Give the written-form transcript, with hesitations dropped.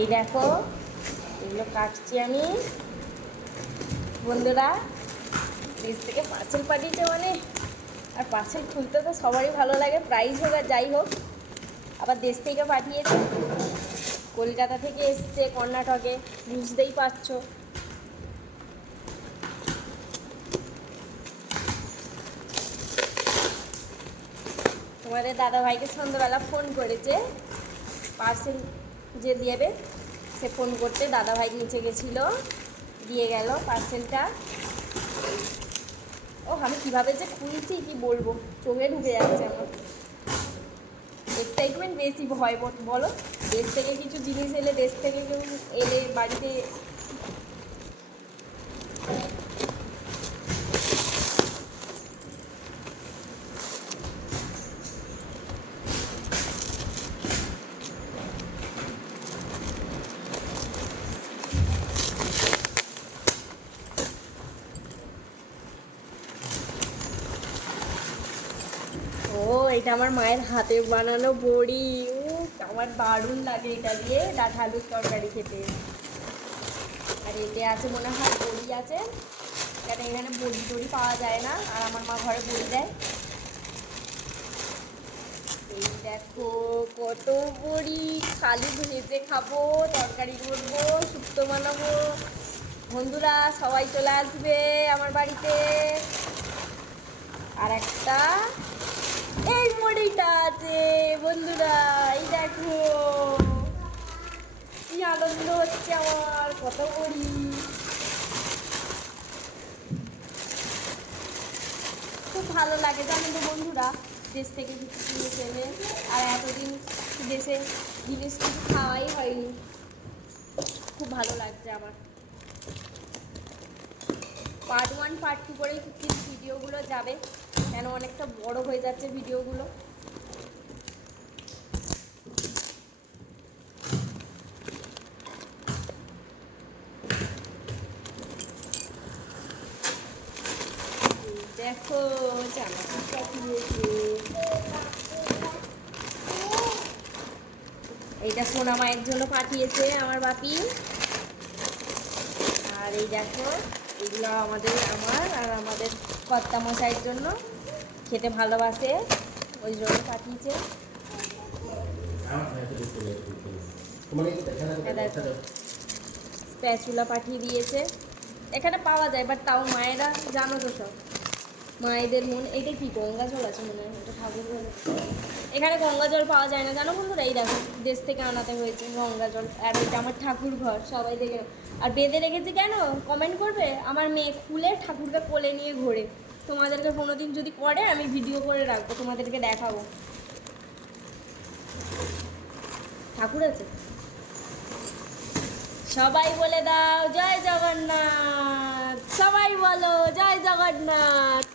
এই দেখো এগুলো কাটছি আমি। বন্ধুরা দেশ থেকে পার্সেল পাঠিয়েছে মানে, আর পার্সেল খুলতে তো সবারই ভালো লাগে, প্রাইস হোক আর যাই হোক। আবার দেশ থেকে পাঠিয়েছে, কলকাতা থেকে এসছে, কর্ণাটকে, বুঝতেই পারছো। তোমাদের দাদাভাইকে সন্ধ্যাবেলা ফোন করেছে, পার্সেল যে দেবে সে ফোন করতে, দাদাভাই নিচে গেছিলো, দিয়ে গেল পার্সেলটা। ও আমি কীভাবে যে খুলছি কি বলবো, চোখে ঢুকে যাচ্ছে আমার। এক্সাইটমেন্ট বেশি, ভয় বলো। দেশ থেকে কিছু জিনিস এলে, দেশ থেকে কেউ এলে বাড়িতে, ও এটা আমার মায়ের হাতে বানানো বড়ি। ও আমার দারুণ লাগে এটা দিয়ে ডাঁটা আলুর তরকারি খেতে। আর এতে আছে মনে হয় বড়ি আছে, কেন এখানে বড়ি টড়ি পাওয়া যায় না, আর আমার মা ঘরে বড়ি দেয়। এই দেখো কত বড়ি, খালি ভেজে খাবো, তরকারি করবো, শুক্তো বানাবো। বন্ধুরা সবাই চলে আসবে আমার বাড়িতে। আর একটা এই বড়িটা আছে বন্ধুরা, এই দেখো কি আনন্দ হচ্ছে আমার, কত বড়ি। খুব ভালো লাগে জানো তো বন্ধুরা, দেশ থেকে কিছু জিনিস এনে। আর এতদিন দেশে জিনিস কিছু খাওয়াই হয়নি, খুব ভালো লাগছে আমার। পার্ট 1 পার্ট 2 করেই ভিডিওগুলো যাবে, কেন অনেকটা বড় হয়ে যাচ্ছে ভিডিওগুলো। দেখো জামা পাঠিয়েছে, এইটা সোনা মায়ের জন্য পাঠিয়েছে আমার বাপি। আর এই দেখো এগুলো আমার আর আমাদের কর্তা মশাইয়ের জন্য, খেতে ভালোবাসে ওই জন্য পাঠিয়েছে। স্প্যাচুলা পাঠিয়ে দিয়েছে, এখানে পাওয়া যায় বাট তাও মায়েরা জানো তো সব, মায়েদের মন। এইটা কি গঙ্গা জল আছে মনে হয়, এটা ঠাকুর ঘরে। এখানে গঙ্গা জল পাওয়া যায় না জানো বন্ধুরা, এই দেখো দেশ থেকে আনাতে হয়েছে গঙ্গা জল। আর এটা আমার ঠাকুর ঘর, সবাই দেখে। আর বেঁধে রেখেছি কেন কমেন্ট করবে, আমার মেয়ে খুলে ঠাকুরকে কোলে নিয়ে ঘোরে। তোমাদেরকে কোনো দিন যদি করে আমি ভিডিও করে রাখবো, তোমাদেরকে দেখাবো। ঠাকুর আছে, সবাই বলে দাও জয় জগন্নাথ, সবাই বলো জয় জগন্নাথ।